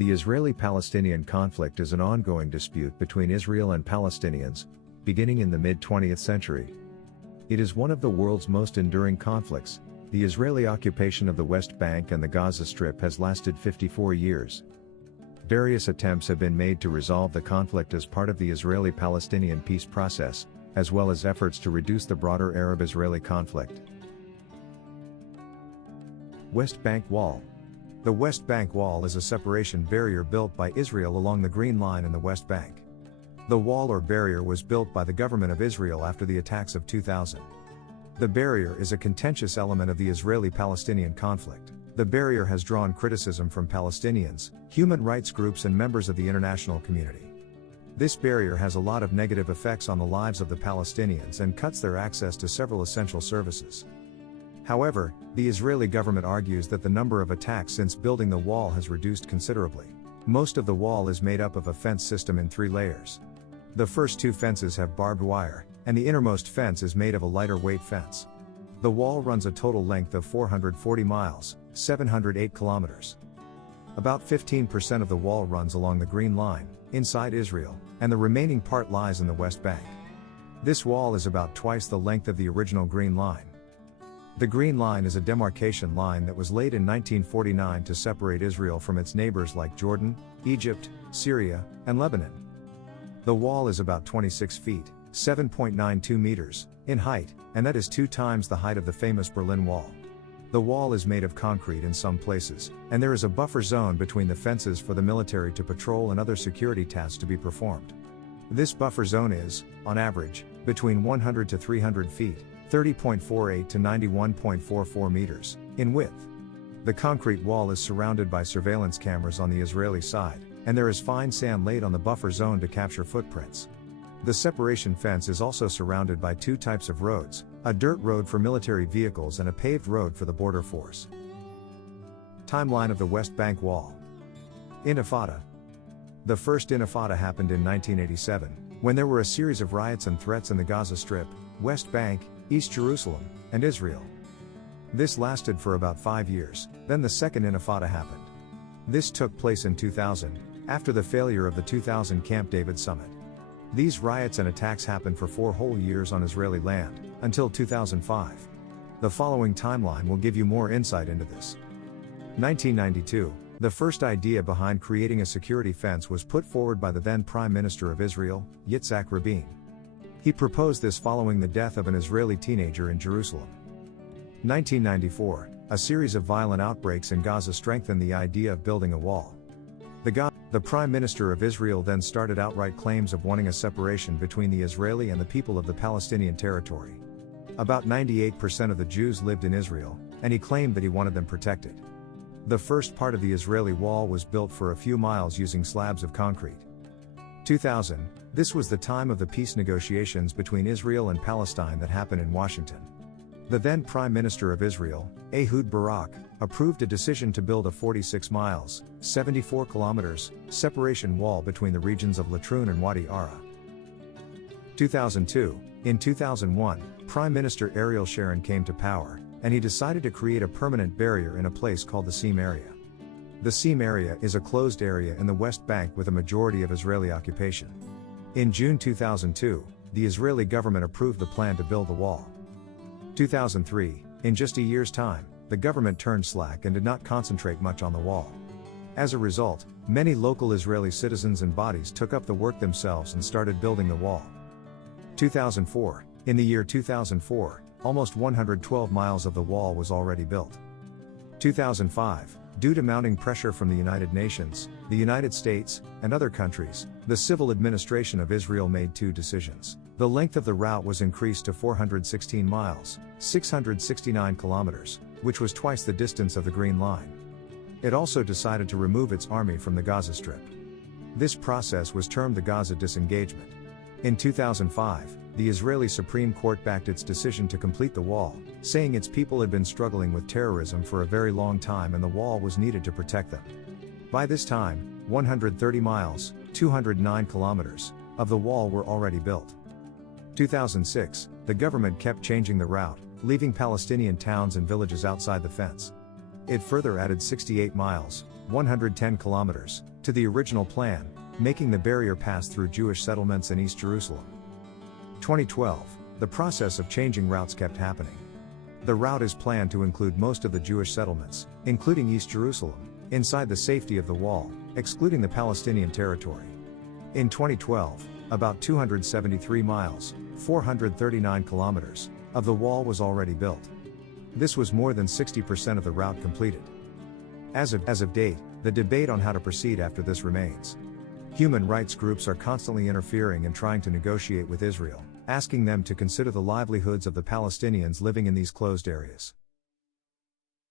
The Israeli-Palestinian conflict is an ongoing dispute between Israel and Palestinians, beginning in the mid-20th century. It is one of the world's most enduring conflicts. The Israeli occupation of the West Bank and the Gaza Strip has lasted 54 years. Various attempts have been made to resolve the conflict as part of the Israeli-Palestinian peace process, as well as efforts to reduce the broader Arab-Israeli conflict. West Bank Wall. The West Bank Wall is a separation barrier built by Israel along the Green Line in the West Bank. The wall or barrier was built by the government of Israel after the attacks of 2000. The barrier is a contentious element of the Israeli-Palestinian conflict. The barrier has drawn criticism from Palestinians, human rights groups and members of the international community. This barrier has a lot of negative effects on the lives of the Palestinians and cuts their access to several essential services. However, the Israeli government argues that the number of attacks since building the wall has reduced considerably. Most of the wall is made up of a fence system in 3 layers. The first 2 fences have barbed wire, and the innermost fence is made of a lighter weight fence. The wall runs a total length of 440 miles, 708 kilometers. About 15% of the wall runs along the Green Line, inside Israel, and the remaining part lies in the West Bank. This wall is about twice the length of the original Green Line. The Green Line is a demarcation line that was laid in 1949 to separate Israel from its neighbors like Jordan, Egypt, Syria, and Lebanon. The wall is about 26 feet, 7.92 meters, in height, and that is 2 times the height of the famous Berlin Wall. The wall is made of concrete in some places, and there is a buffer zone between the fences for the military to patrol and other security tasks to be performed. This buffer zone is, on average, between 100 to 300 feet, 30.48 to 91.44 meters, in width. The concrete wall is surrounded by surveillance cameras on the Israeli side, and there is fine sand laid on the buffer zone to capture footprints. The separation fence is also surrounded by 2 types of roads, a dirt road for military vehicles and a paved road for the border force. Timeline of the West Bank Wall. Intifada. The first Intifada happened in 1987, when there were a series of riots and threats in the Gaza Strip, West Bank, East Jerusalem, and Israel. This lasted for about 5 years, then the second Intifada happened. This took place in 2000, after the failure of the 2000 Camp David summit. These riots and attacks happened for 4 whole years on Israeli land, until 2005. The following timeline will give you more insight into this. 1992, the first idea behind creating a security fence was put forward by the then Prime Minister of Israel, Yitzhak Rabin. He proposed this following the death of an Israeli teenager in Jerusalem. 1994, a series of violent outbreaks in Gaza strengthened the idea of building a wall. The Prime Minister of Israel then started outright claims of wanting a separation between the Israeli and the people of the Palestinian territory. About 98% of the Jews lived in Israel, and he claimed that he wanted them protected. The first part of the Israeli wall was built for a few miles using slabs of concrete. 2000, this was the time of the peace negotiations between Israel and Palestine that happened in Washington. The then Prime Minister of Israel, Ehud Barak, approved a decision to build a 46 miles, 74 kilometers, separation wall between the regions of Latrun and Wadi Ara. 2002, in 2001, Prime Minister Ariel Sharon came to power, and he decided to create a permanent barrier in a place called the Seam Area. The Seam Area is a closed area in the West Bank with a majority of Israeli occupation. In June 2002, the Israeli government approved the plan to build the wall. 2003, in just a year's time, the government turned slack and did not concentrate much on the wall. As a result, many local Israeli citizens and bodies took up the work themselves and started building the wall. 2004, in the year 2004, almost 112 miles of the wall was already built. 2005, due to mounting pressure from the United Nations, the United States, and other countries, the civil administration of Israel made 2 decisions. The length of the route was increased to 416 miles, 669 kilometers, which was twice the distance of the Green Line. It also decided to remove its army from the Gaza Strip. This process was termed the Gaza disengagement. In 2005, the Israeli Supreme Court backed its decision to complete the wall, saying its people had been struggling with terrorism for a very long time and the wall was needed to protect them. By this time, 130 miles, 209 kilometers, of the wall were already built. 2006, the government kept changing the route, leaving Palestinian towns and villages outside the fence. It further added 68 miles, 110 kilometers, to the original plan, making the barrier pass through Jewish settlements in East Jerusalem. 2012, the process of changing routes kept happening. The route is planned to include most of the Jewish settlements, including East Jerusalem, inside the safety of the wall, excluding the Palestinian territory. In 2012, about 273 miles, 439 kilometers, of the wall was already built. This was more than 60% of the route completed. As of date, the debate on how to proceed after this remains. Human rights groups are constantly interfering and trying to negotiate with Israel, asking them to consider the livelihoods of the Palestinians living in these closed areas.